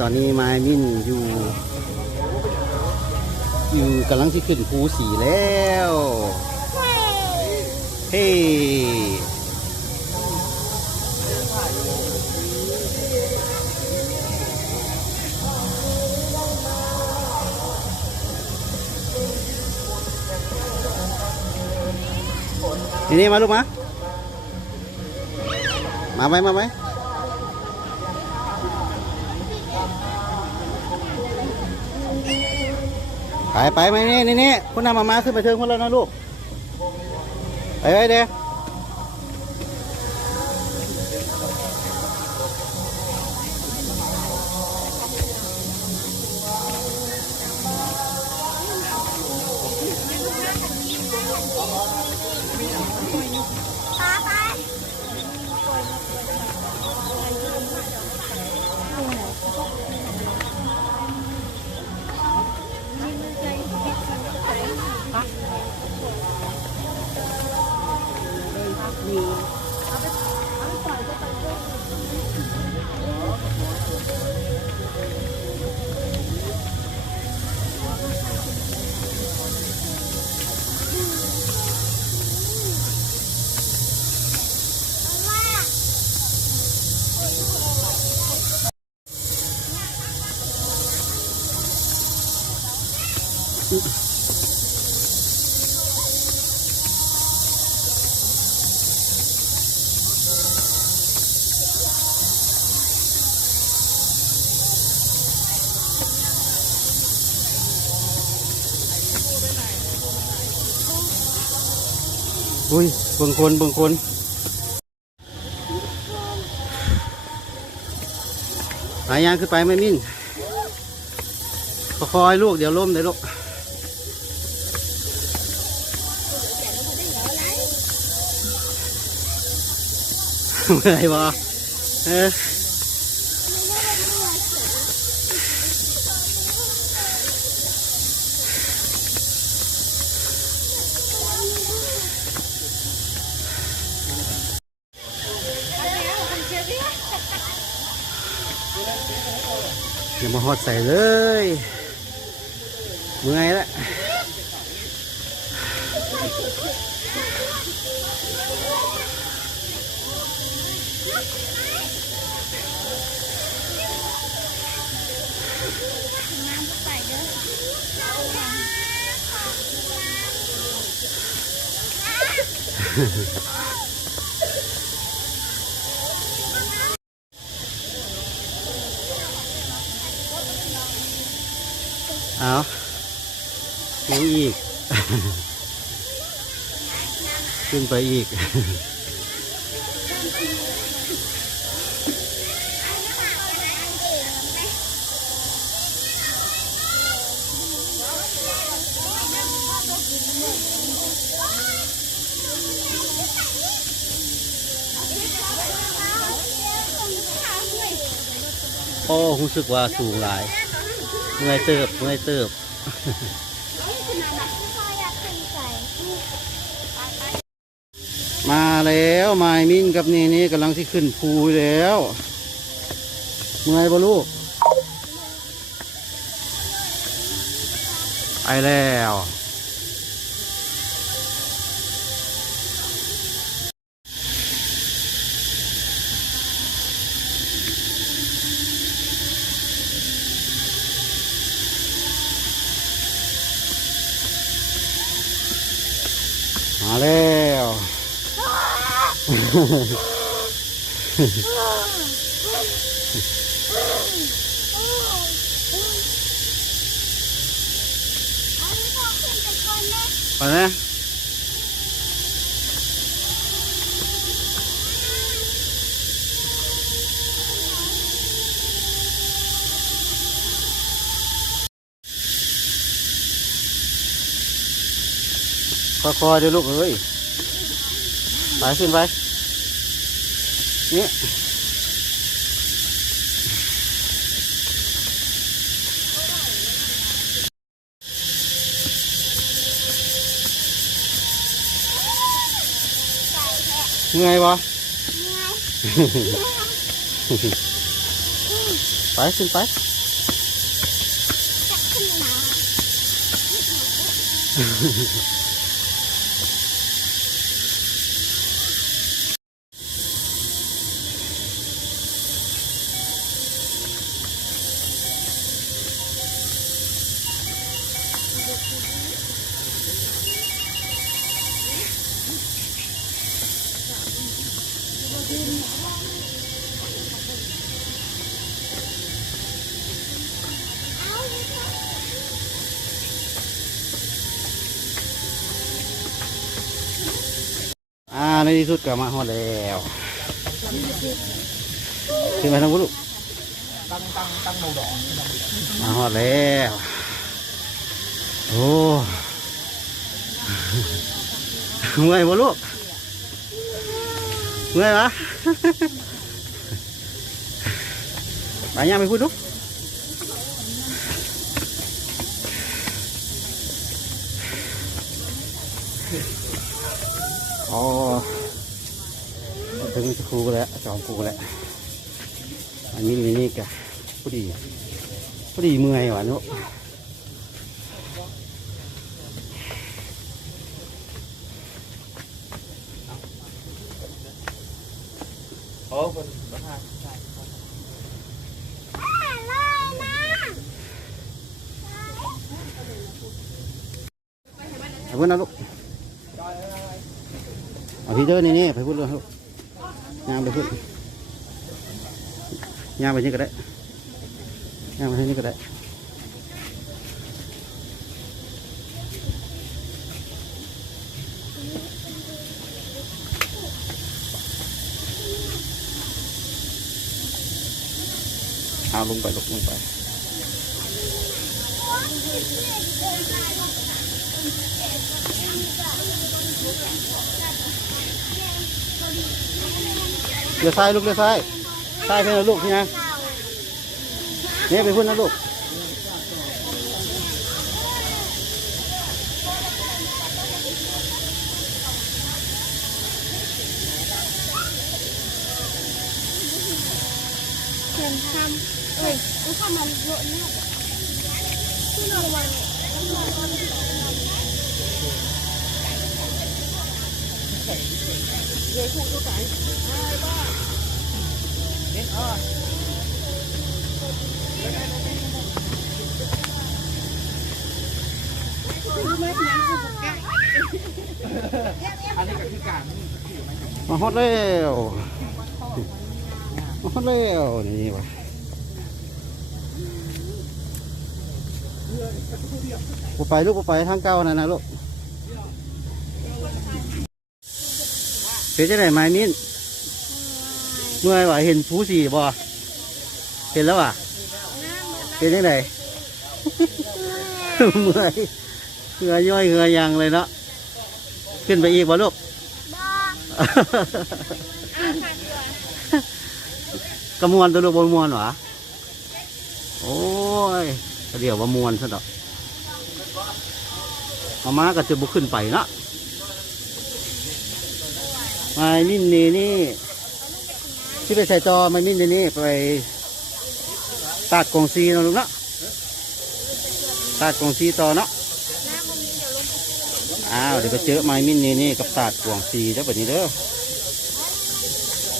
ตอนนี้ไม้มินอยู่กำลังที่ขึ้นภูสีแล้วเฮ้นี่มาลูกมาไหมไปไหมนี่คุณนำมาขึ้นไปเทิงคนแล้วนะลูกไปเด้อุ้ยเบิ่งคนหายางขึ้นไปไม่มิ่นคอยลูกเดี๋ยวล้มเลยลูกเมื่อยบ่อย่ามาหอดใส่เลยเมื่อยแล้วเอายังอีก ขึ้นไปอีก โอ้รู้สึกว่าสูงหลายเมื่อยเติบมาแล้วไม้มิ้นกับนี่กำลังที่ขึ้นภูแล้วเมื่อยบ่ลูกไปแล้วมาแล้วไปนะคอยๆเดี๋ยวลูกเอ้ยไปขึ้นไปนี่เมื่อยบ่ ไปขึ้นไปในที่สุดก็มาฮอดแล้วขึ้นไปทางพุ้นลูกตั้งโมดอกมาฮอดแล้วโอ้เมื่อยบ่ลูกเมื่อยปะไปย่างไปพูดลูกอ๋อถึงจะครูแล้วจอมครูแล้วอันนี้นี่กะพอดีเมื่อยว่ะนุ๊กโอ้คนละทางไปพูดนะลูกเอาที่เดินนี่ไปพูดเลยลูกย่างไปพูดย่างไปนี่ก็ได้ย่างไปนี่ก็ได้เอาลงไปลงไปเลี้ยวซ้ายลูกเลี้ยวซ้ายซ้ายเพื่อนลูกนี่นะเนี่ยไปพูดนะลูกเขียนทำแล้วทำมันโยนเนี่ยที่เราวันเลยพูดตัวไหนบ้าเด็กอ่ะมาฮอตแล้วมาฮอตแล้วนี่วะไปลูกไปทางเก้านะลูกเป็นจังไหนไม้มิ้นเมื่อยวะเห็นผู้สีบ่เห็นแล้ววะเป็นจังไหนเมื่อยเหงื่อย่อยเหงื่อยังเลยเนาะขึ้นไปอีกบ่ลูกกระมวลตัวลูกบนมวลหรอโอ้ยเดี๋ยวว่ามวลซะดอกมาก็จะบุกขึ้นไปเนาะไม้มิ้นนี่ที่ไปใส่จอไม้มิ้นนี่ไปตัดกองซีเนาะลูกเนาะตัดกองซีต่อเนาะอ้าวเดี๋ยวไปเจอไม้มิ้นนี่กับตัดกองซีแล้วแบบนี้เด้อ